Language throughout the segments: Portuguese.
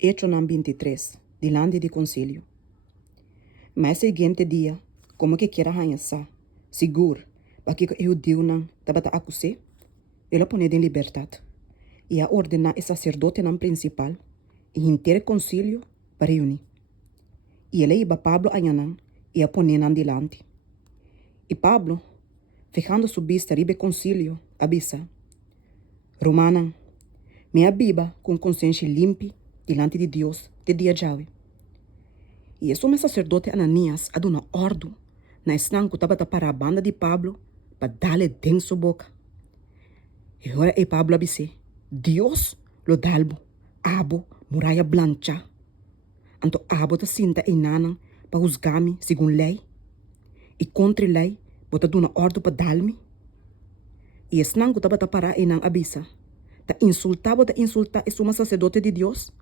Hecho nam 23, dilante de concílio. Mas seguinte dia, como que queira ranhar, seguro, para que o judeu não tabata acusé, ele pone em liberdade. E a ordenar o sacerdote nam principal, e inteiro concílio para reunir. E ele iba Pablo a Yanam, e a pone nam dilante. E Pablo, fijando su vista ribe concílio, avisa, Romanan, minha biba com consciência limpa diante de Deus de dia jave. E esse homem sacerdote Ananias a dona ordem na esnanco estava para a banda de Pablo para dar-lhe dentro sua boca. E agora é Pablo abisse, Deus lo dalbo, abo, muralha blancha. Anto abo ta sinta inanan para juzgar-me segundo lei. E contra lei, bota dona ordem para dar-me. E esnanco estava para inan abissa. Ta insulta e suma sacerdote de Deus.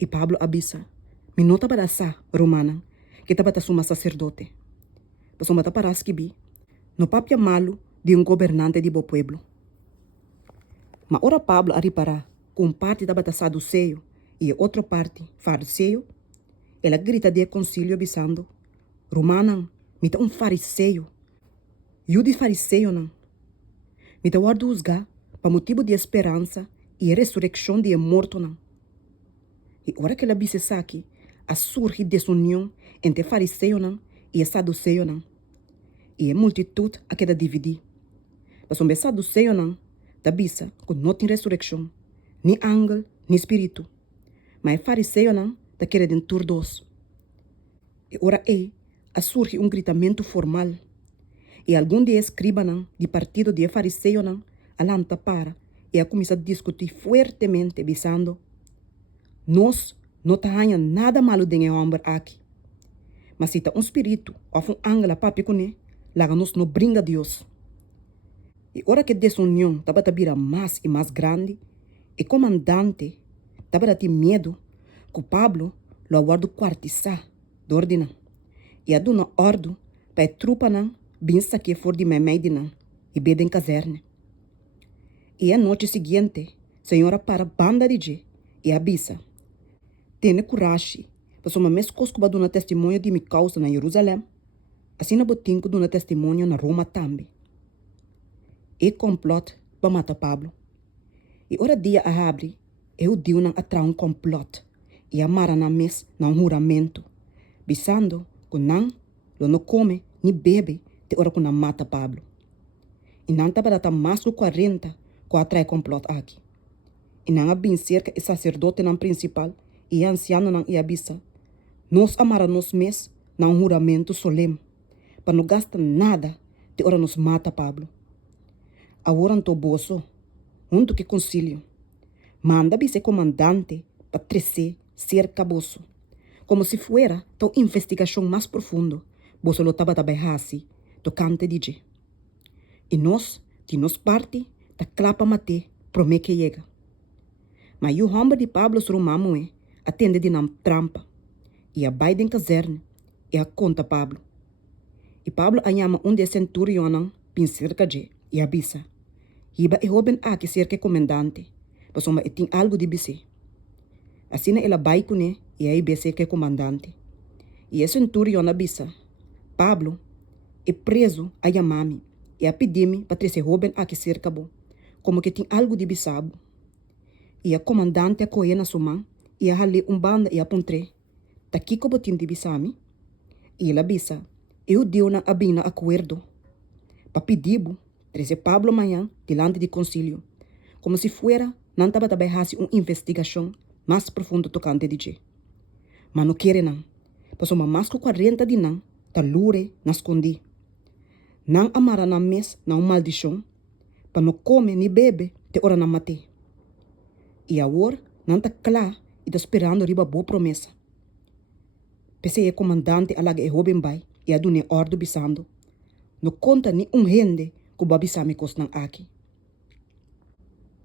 E Pablo abissa. Me nota para essa romana que estava suma sacerdote. Mas uma para escrever no papia malo de governante de bo pueblo. Mas ora Pablo a reparar com parte estava saduceu e outra parte fariseu. Ela grita de concílio avisando, Romana, me tá fariseu. Eu de fariseu não. Me tá guardo usgar para motivo de esperança e ressurreição de morto não. E ora que ela bise aqui, a surge desunião entre fariseu não e saduceu não. E a multitude a queda dividir. Mas um saduceu não, da bisa com não tem ressurreição, nem ángel, nem espírito. Mas fariseu não, da queda de turdos. E ora a surge gritamento formal. E algum de escriba não, de partido de fariseu não, alanta para e a começa a discutir fortemente, visando nós não tá nada malo de homem aqui. Mas se tá espírito ou ángel a papi com ele, lá nos não brinca Deus. E ora que desunião estava a virar mais e mais grande, e comandante estava a ter medo que Pablo lo aguardo quartizar de ordem. E a dona ordem para a trupa não, bença que for de memeide não, e bebe em caserna. E a noite seguinte, senhora para a banda de G e avisa. Tenha coragem, pois uma mês cosco para dar testemunho de minha causa na Jerusalém, assim na botinco dar testemunho na Roma também. E complot para matar Pablo. E ora dia a abre, eu digo não atra complot, e amara na mês na juramento, bisando que não come nem bebe, te ora que não mata Pablo. E não estava dando mais de 40 que atrai complot aqui. E não bem cerca o sacerdote não principal e anciano não ia bisa. Nós amara nos mês na juramento solene, para não gastar nada, te ora nos mata Pablo. Agora não bolso, junto que concílio. Manda vice comandante para trecer cerca bolso. Como se fuera tua investigação mais profunda, bolso lo taba tabaihasi, tocante de. E nós, de nos parte, ta clapa mate, promete que chega. Mas o homem de Pablo Romamo atende de nam trampa, e a Biden caserna, e a conta Pablo. E Pablo chama de centurião, pin cerca de, e avisa. Iba e hoben aqui cerca comandante, mas uma tem algo de bise. Assim ela vai com ele e aí bese que comandante. E a centurião avisa. Pablo é preso a chamar-me e a pedir-me para trazer hoben aqui cerca bo, como que tem algo de bisabo. E a comandante a correr na sua mão e a rale banda e a pontre. Tá aqui como tem de bisami. E ela avisa. Eu deu na abina acordo. Para pedir-bo, trazer Pablo amanhã delante de concílio, como se fuera não estava trabalhando uma investigação mais profunda tocante de G. Mas não quer não, pois uma mais que 40 de não, tá lure na escondi. Não amara na mês na uma maldição, para não comer nem bebe, te ora na mate. E agora não tá claro e tá esperando riba boa promessa. Pensei comandante alaga e Robin vai e a dune ordem bisando. Não conta ni gente que o babisame costan aqui.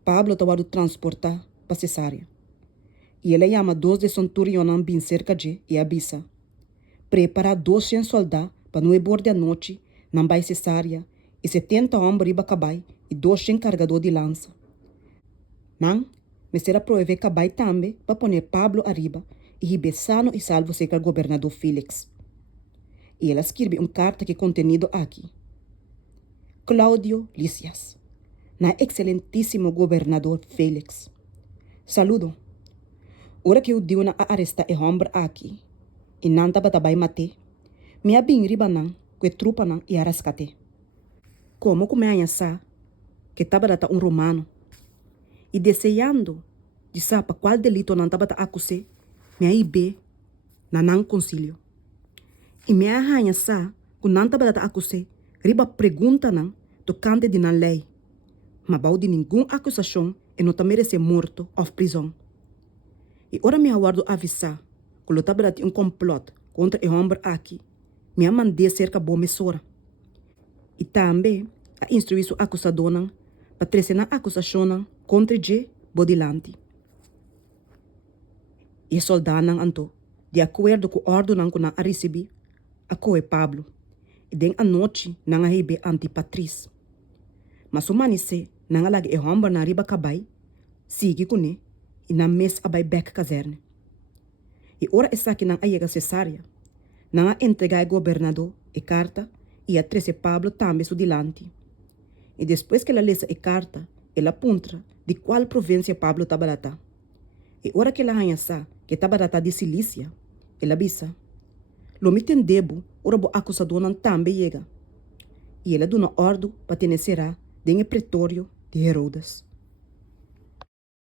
Pablo estava transportar para Cesária. E ele chama 2 de centurião bem cerca de e avisa. Prepara 200 soldados para não borde a noite, não vai Cesária, e 70 homens riba cabai e 200 carregadores de lança. Não, me será prover cabai também para poner Pablo arriba e ribe sano e salvo seca governador Félix. E ela escreve carta que contenido aqui. Claudio Lísias, na excelentíssimo governador Félix. Saludo. Ora que eu diu na arresta e homem aqui, e não tabai mate, me abin ribanan, que trupa nan e arascate. Como come anhasa, que tabata romano, e desejando de sapa qual delito não tabata acuse, me aí be, na não concílio. E me anhasa, que não tabata acuse, riba pergunta nan, tocante de na lei, mas bau de nenhuma acusação e não merece morto ou prisão. E ora me aguardo avisar que o tabata complot contra o homem aqui, me mandei cerca boa mesora. E também a instruir o acusador para trazer a acusação contra G bodilante. E soldado anto, de acordo com a ordem que na recebi, a coe Pablo, e den a noite na rebe anti-Patrícia. Mas o manise na lag e homem na riba cabai, sigue com e na mes abai back caserna. E ora essa aqui na aiega cesárea, na entregar governador e carta e a trece Pablo também su dilante. E depois que ela lê a carta, ela apunta de qual província Pablo tabarata. E ora que ela hanhasa que tabarata de Cilícia, ela bisa. Lo me tendebo, ora bo acusador não também chega. E ela dá uma ordem para tenecerá de pretório de Herodes.